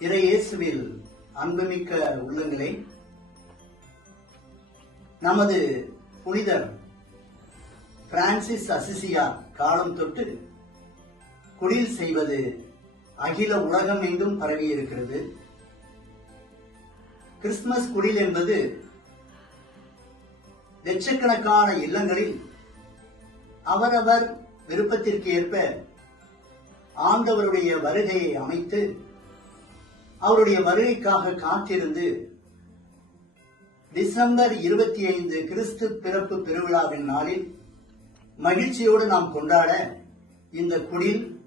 இறையேசுவில் அன்புமிக்க உள்ளங்களே நமது புனிதர் பிரான்சிஸ் அசிசியார் காலம் தொட்டு குடில் செய்வது அகில உலகம் எங்கும் பரவி இருக்கிறது கிறிஸ்துமஸ் குடில் என்பது லட்சக்கணக்கான இல்லங்களில் அவரவர் விருப்பத்திற்கு ஏற்ப ஆண்டவருடைய வருகையை அமைத்து அவருடைய வருகைக்காக காத்திருந்து டிசம்பர் இருபத்தி ஐந்து கிறிஸ்து பிறப்பு பெருவிழாவின் நாளில் மகிழ்ச்சியோடு நாம் கொண்டாட இந்த குடில்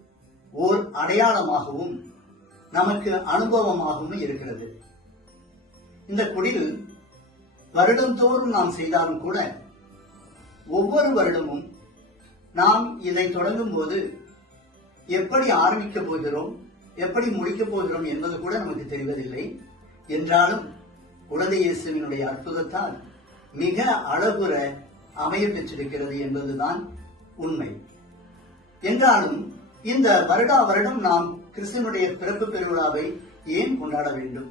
ஓர் அடையாளமாகவும் நமக்கு அனுபவமாகவும் இருக்கிறது. இந்த குடில் வருடந்தோறும் நாம் செய்தாலும் கூட ஒவ்வொரு வருடமும் நாம் இதை தொடங்கும் போது எப்படி ஆரம்பிக்க போகிறோம்? எப்படி முடிக்கப் போகிறோம் என்பது கூட நமக்கு தெரிவதில்லை. என்றாலும் குழந்தை இயேசுவினுடைய அற்புதத்தால் மிக அழகுற அமைய பெற்றிருக்கிறது என்பதுதான் உண்மை. என்றாலும் இந்த வருடா வருடம் நாம் கிறிஸ்துவனுடைய பிறப்பு பெருவிழாவை ஏன் கொண்டாட வேண்டும்?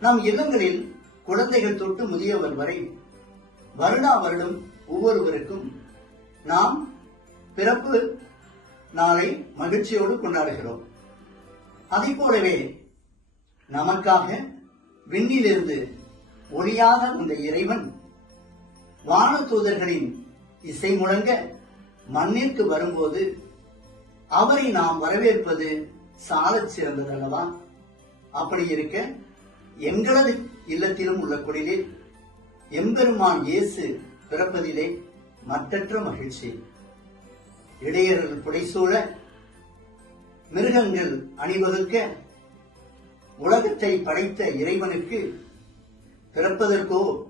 நம் இல்லங்களில் குழந்தைகள் தொட்டு முதியவர் வரை வருடா வருடம் ஒவ்வொருவருக்கும் நாம் பிறப்பு நாளை மகிழ்ச்சியோடு கொண்டாடுகிறோம். அதை போலவே நமக்காக விண்ணிலிருந்து ஒளியாக வந்த இறைவன் வானதூதர்களின் இசை முழங்க மண்ணிற்கு வரும்போது அவரை நாம் வரவேற்பது சாலச் சிறந்தது அல்லவா? அப்படி இருக்க எங்களது இல்லத்திலும் உள்ள குடிலில் எம்பெருமான் இயேசு பிறப்பதிலே மற்றற்ற மகிழ்ச்சி. இடையர்கள் புடைசூழ மிருகங்கள் அணிவகுக்க உலகத்தை படைத்த இறைவனுக்கு பிறப்பதற்கோ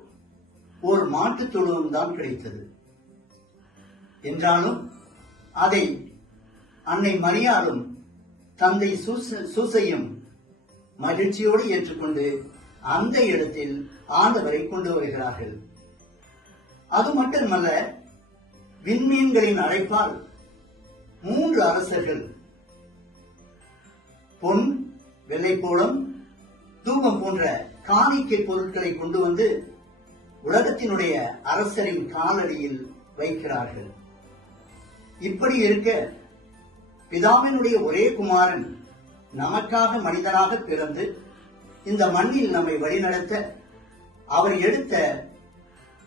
ஓர் மாட்டுத் தொழுவம் தான் கிடைத்தது. என்றாலும் அதை அன்னை மரியாளும் தந்தை சூச- சூசையும் மகிழ்ச்சியோடு ஏற்றுக்கொண்டு அந்த இடத்தில் ஆண்டவரை கொண்டு வருகிறார்கள். அது மட்டுமல்ல விண்மீன்களின் அழைப்பால் மூன்று அரசர்கள் பொன் வெள்ளைப்போளம் தூபம் போன்ற காணிக்கை பொருட்களை கொண்டு வந்து உலகத்தினுடைய அரசரின் காலடியில் வைக்கிறார்கள். இப்படி இருக்க பிதாவினுடைய ஒரே குமாரன் நமக்காக மனிதனாக பிறந்து இந்த மண்ணில் நம்மை வழிநடத்த அவர் எடுத்த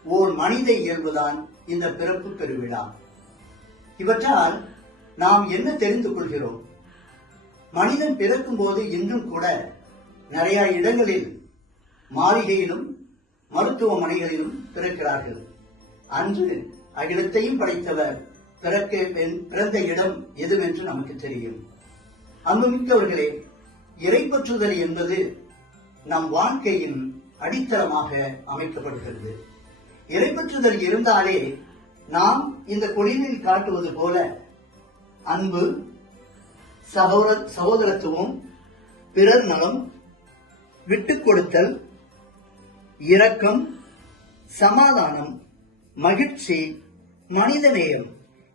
ஓர் மனித இயல்புதான் இந்த பிறப்பு பெருவிழா. இவற்றால் நாம் என்ன தெரிந்து கொள்கிறோம்? மனிதன் பிறக்கும் போது இன்றும் கூட நிறைய இடங்களில் மாளிகையிலும் மருத்துவமனைகளிலும் பிறக்கிறார்கள். அன்று அகிலத்தையும் படைத்தவர் பிறக்க பிறந்த இடம் எதுவென்று நமக்கு தெரியும். அன்புமிக்கவர்களே இறைப்பற்றுதல் என்பது நம் வாழ்க்கையின் அடித்தளமாக அமைக்கப்படுகிறது. இறைப்பற்றுதல் இருந்தாலே நாம் இந்த கொடியில் காட்டுவது போல அன்பு சகோதர சகோதரத்துவம் பிறர் நலம் விட்டுக் கொடுத்தல் இரக்கம் சமாதானம் மகிழ்ச்சி மனிதநேயம்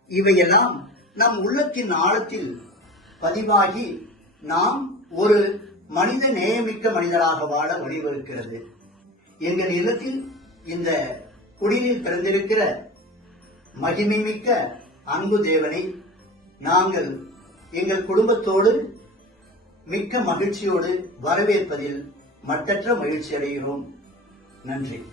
இவையெல்லாம் நம் உள்ளத்தின் ஆழத்தில் பதிவாகி நாம் ஒரு மனித நேயமிக்க மனிதராக வாழ வழிவகுக்கிறது. எங்கள் இல்லத்தில் இந்த குடிலில் பிறந்திருக்கிற மகிமைமிக்க அன்பு தேவனை நாங்கள் எங்கள் குடும்பத்தோடு மிக்க மகிழ்ச்சியோடு வரவேற்பதில் மட்டற்ற மகிழ்ச்சி அடைகிறோம் நன்றி.